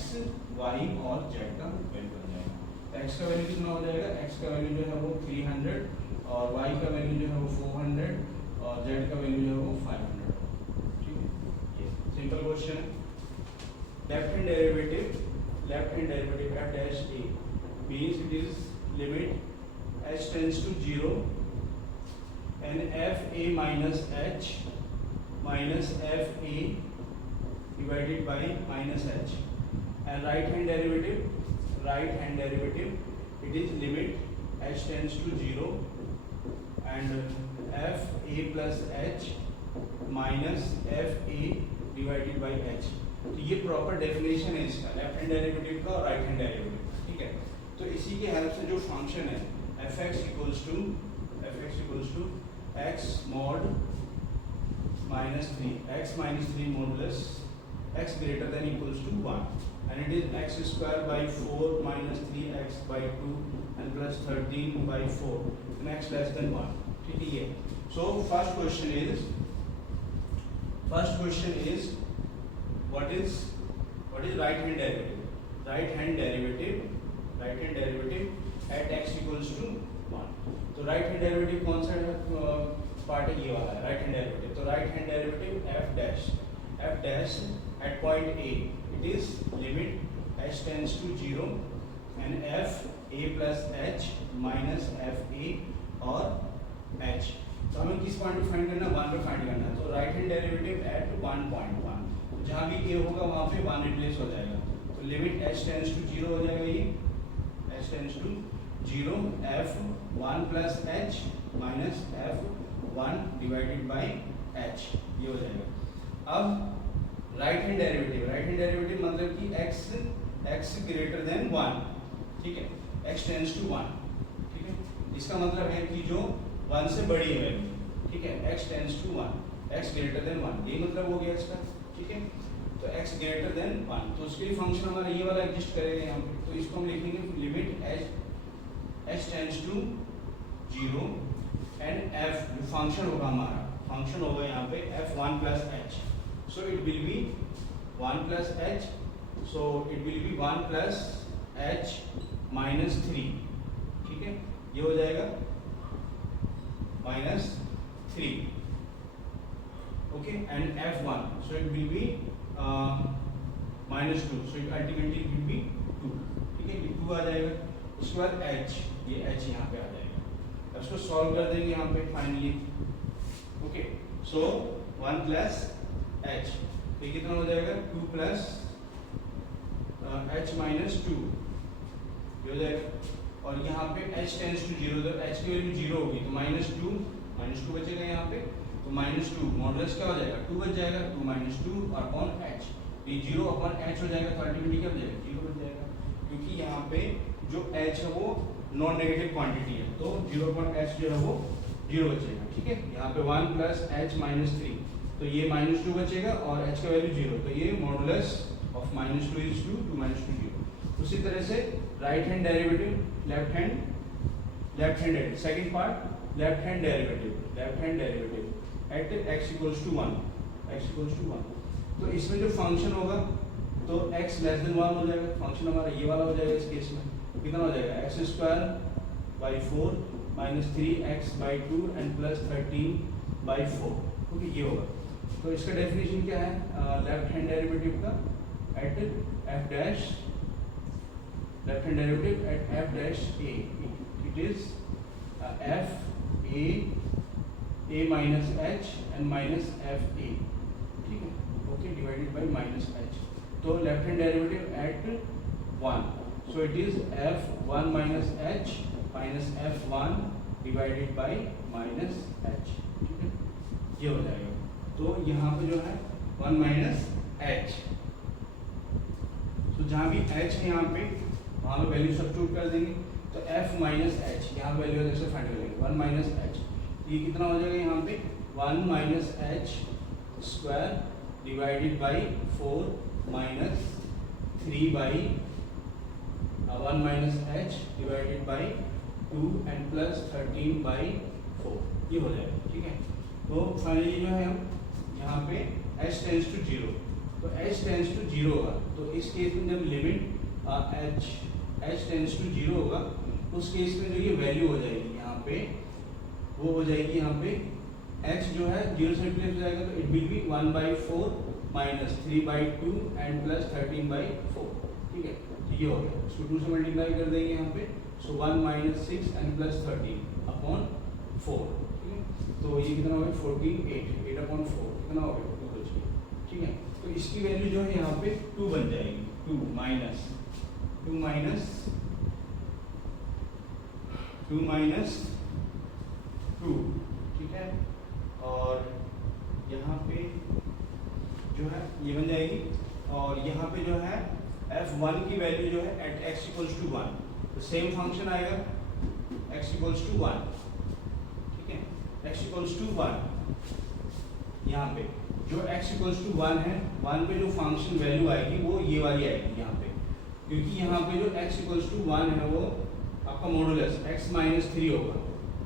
y और z का वैल्यू बन जाएगा। x का वैल्यू कितना हो जाएगा, x का वैल्यू जो है वो 300 और y का वैल्यू जो है वो 400 और z का वैल्यू जो है वो 500, ठीक है। ये सिंपल क्वेश्चन है। Left hand left hand derivative f dash a means it is limit h tends to 0 and f a minus h minus f a divided by minus h, and right hand derivative it is limit h tends to 0 and f a plus h minus f a divided by h। तो ये proper definition है इसका left hand derivative का और right hand derivative, ठीक है। तो इसी के हेल्प से जो फंक्शन है f x equals to x mod minus 3 x minus 3 modulus x greater than equals to 1 and it is x square by 4 minus 3x by 2 and plus 13 by 4 and x less than 1, ठीक है। So first question is what is right hand derivative? Right hand derivative at x equals to 1। तो right hand derivative कौन सा part है, ये वाला है right hand derivative. तो right hand derivative f dash at point a it is limit h tends to 0 and f a plus h minus f a और h। तो हमें किस पॉइंट पे फाइंड करना है, 1 पे फाइंड करना है। तो राइट हैंड डेरिवेटिव एट 1.1, तो जहाँ भी a होगा वहाँ पे 1 रिप्लेस हो जाएगा। तो लिमिट h टेंड्स टू 0 हो जाएगा, ये h tends to 0 f 1 plus h minus f 1 divided by h, ये हो जाएगा। अब राइट हैंड डेरिवेटिव मतलब कि x ग्रेटर देन 1, ठीक है, x टेंड्स टू 1, ठीक है। इसका मतलब है कि जो 1 से बड़ी है वैल्यू, ठीक है, x tends to 1, x greater than 1, ये मतलब हो गया इसका, ठीक है। तो x ग्रेटर देन 1, तो उसके लिए फंक्शन हमारा ये वाला एग्जिस्ट करेगा यहाँ पे। तो इसको हम लिखेंगे limit h tends to 0 and f जो फंक्शन होगा हमारा, फंक्शन होगा यहाँ पे f1 plus h, so it will be 1 plus h, so it will be 1 plus h minus 3, ठीक है, ये हो जाएगा minus 3, okay, and f1, so it will be minus 2, so it ultimately will be 2, ठीक है, ये 2 आ जाएगा। उसके बाद h, ये h यहाँ पे आ जाएगा। अब इसको सॉल्व कर देंगे यहाँ पे फाइनली, ओके। सो 1 प्लस h, ये कितना हो जाएगा 2 प्लस h माइनस 2, ये हो जाएगा। और यहाँ पे h टेंड्स टू 0, तो h की वैल्यू 0 होगी तो माइनस 2 बचेगा यहाँ पे, तो माइनस 2 मॉडुलस क्या हो जाएगा 2 बच जाएगा, 2 माइनस 2 अपॉन h, ये 0 अपॉन h हो जाएगा, तो अल्टीमेटली क्या हो जाएगा 0 बच जाएगा, क्योंकि यहाँ पे जो h है वो नॉन नेगेटिव क्वांटिटी है, तो 0 अपॉन h जो है वो 0 बचेगा, ठीक है। यहाँ पे 1 प्लस h माइनस 3, तो ये माइनस 2 बचेगा और h का वैल्यू 0, तो ये modulus of minus 2 is 2 minus 2 0। उसी तरह से right hand derivative left hand second part left hand derivative at x equals to 1, तो इसमें जो फंक्शन होगा तो x लेस देन 1 हो जाएगा, फंक्शन हमारा ये वाला हो जाएगा। इस केस में कितना हो जाएगा x square by 4 minus 3x by 2 and plus 13 by 4, okay, ये होगा। तो इसका डेफिनेशन क्या है लेफ्ट हैंड डेरिवेटिव का at f dash, left hand derivative at f dash a, it is f a minus h and minus f a, ठीक है, okay, divided by minus h। तो left hand derivative at 1, so it is f1 minus h minus f1 divided by minus h, ठीक है, ये हो जाएगा। तो यहाँ पे जो है 1 माइनस h, तो जहाँ भी h है यहाँ पे वहाँ पे वैल्यू सब्स्टिट्यूट कर देंगे, तो f माइनस h यहाँ वैल्यू जैसे फाइंड कर लेंगे 1 माइनस h, ये कितना हो जाएगा यहाँ पे 1 minus h square divided by 4 minus 3 by 1 minus h divided by 2 and plus 13 by 4, ये हो जाएगा, ठीक है। तो फाइनली जो है हम यहाँ पे h टेंड्स टू 0, तो h टेंड्स टू 0 होगा, तो इस केस में जब लिमिट h टेंड्स टू 0 होगा, उस केस में जो ये वैल्यू हो जाएगी यहाँ पे वो हो जाएगी यहाँ पे h जो है 0 से रिप्लेस हो जाएगा, तो it will B 1/4 minus 3/2 and plus 13/4, ठीक है। ये हो गया, इसको 2 से मल्टीप्लाई कर देंगे यहाँ पे, सो 1 माइनस 6 एंड प्लस 13 अपॉन 4, ठीक है। तो ये कितना हो गया 48, 8 अपॉन 4 कितना हो गया 2 बच गया, ठीक है। तो इसकी वैल्यू जो है यहाँ पे 2 बन जाएगी, 2 माइनस 2, ठीक है। और यहाँ पे जो है ये बन जाएगी, और यहाँ पे जो है f1 की वैल्यू जो है एट x इक्वल्स टू 1, तो सेम फंक्शन आएगा x इक्वल्स टू 1, ठीक है। x इक्वल्स टू 1 यहाँ पे जो x इक्वल्स टू 1 है, 1 पे जो फंक्शन वैल्यू आएगी वो ये वाली आएगी यहाँ पे, क्योंकि यहाँ पे जो x इक्वल्स टू 1 है वो आपका मॉडुलस x माइनस 3 होगा,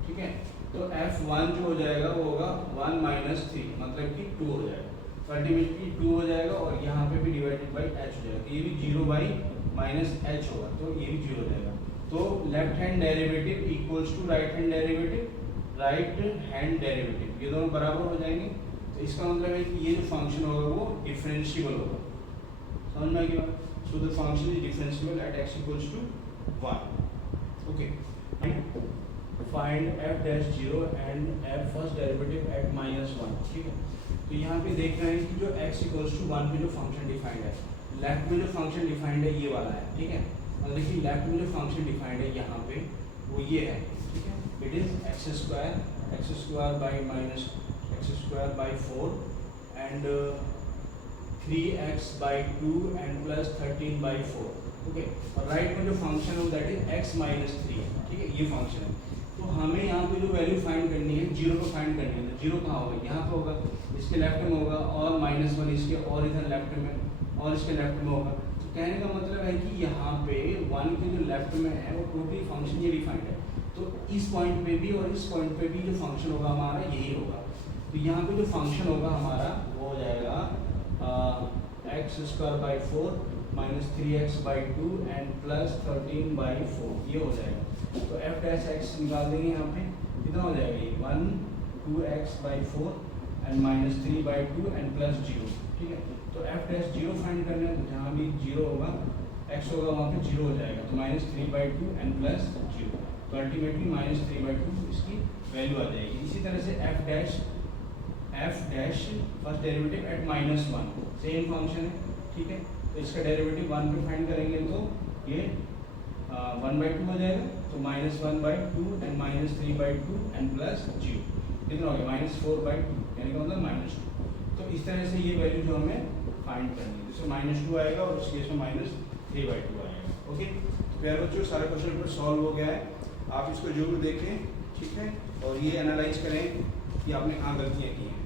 ठीक है। तो f1 जो हो जाएगा वो होगा 1 माइनस 3, मतलब कि 2 हो जाएगा, अल्टीमेटली 2 हो जाएगा, और यहाँ पे भी डिवाइडेड बाई h हो जाएगा, ये भी 0 बाई माइनस h होगा, तो ये भी 0 हो जाएगा। तो left hand derivative equals to right hand derivative, ये दोनों बराबर हो जाएंगे। तो इसका मतलब है कि ये जो फंक्शन होगा वो डिफरेंशिएबल होगा, समझ में आएगी बात। So the function is differentiable at x equals to 1, okay. Find f dash 0 and f first derivative at -1, ठीक है। तो यहाँ पे देख रहे हैं कि जो x इक्वल्स टू 1 पे जो फंक्शन डिफाइंड है, लेफ्ट में जो फंक्शन डिफाइंड है ये वाला है, ठीक है। और देखिए लेफ्ट में जो फंक्शन डिफाइंड है यहाँ पे वो ये है, ठीक है। It is x square by minus x square by 4 and 3x by 2 and plus 13 by 4, okay. और राइट में जो फंक्शन है दैट इज x माइनस 3 है, ठीक है, ये फंक्शन है। तो हमें यहाँ पे जो वैल्यू फाइंड करनी है, 0 को फाइंड करनी है, तो 0 कहाँ होगा, यहाँ पे होगा, इसके लेफ्ट में होगा, और -1 इसके और इधर लेफ्ट में, और इसके लेफ्ट में होगा। तो कहने का मतलब है कि यहाँ पे 1 के जो लेफ्ट में है वो टोटली फंक्शन ये डिफाइंड है, तो इस पॉइंट पे भी और इस पॉइंट पे भी जो फंक्शन होगा हमारा यही होगा। तो यहाँ पे जो फंक्शन होगा हमारा वो हो जाएगा x square by 4 minus 3x by 2 and plus 13 by 4, ये हो जाएगा। तो f डैश x निकाल देंगे यहाँ पे, कितना हो जाएगा ये 1 2x by 4 and minus 3 by 2 and plus 0, ठीक है। तो f डैश 0 फाइंड करना है, तो जहाँ भी 0 होगा x होगा वहाँ पे 0 हो जाएगा, तो माइनस 3 बाई 2 एंड प्लस 0, तो अल्टीमेटली माइनस 3 बाई 2 इसकी वैल्यू आ जाएगी। इसी तरह से f dash first derivative at -1, same function है, ठीक है। तो इसका डेरिवेटिव 1 पे फाइंड करेंगे तो ये 1/2 हो जाएगा, तो -1/2 एंड -3/2 एंड प्लस 0, कितना हो गया -4/2, यानी कि मतलब -2। तो इस तरह से ये वैल्यू जो हमें फाइंड करनी है, जैसे -2 आएगा और उस केस में -3/2 आएगा, ओके। तो प्यारे बच्चों सारा क्वेश्चन पेपर सॉल्व हो गया है, आप इसको जरूर देखें, ठीक है, और ये एनालाइज करें कि आपने कहाँ गलतियाँ की हैं।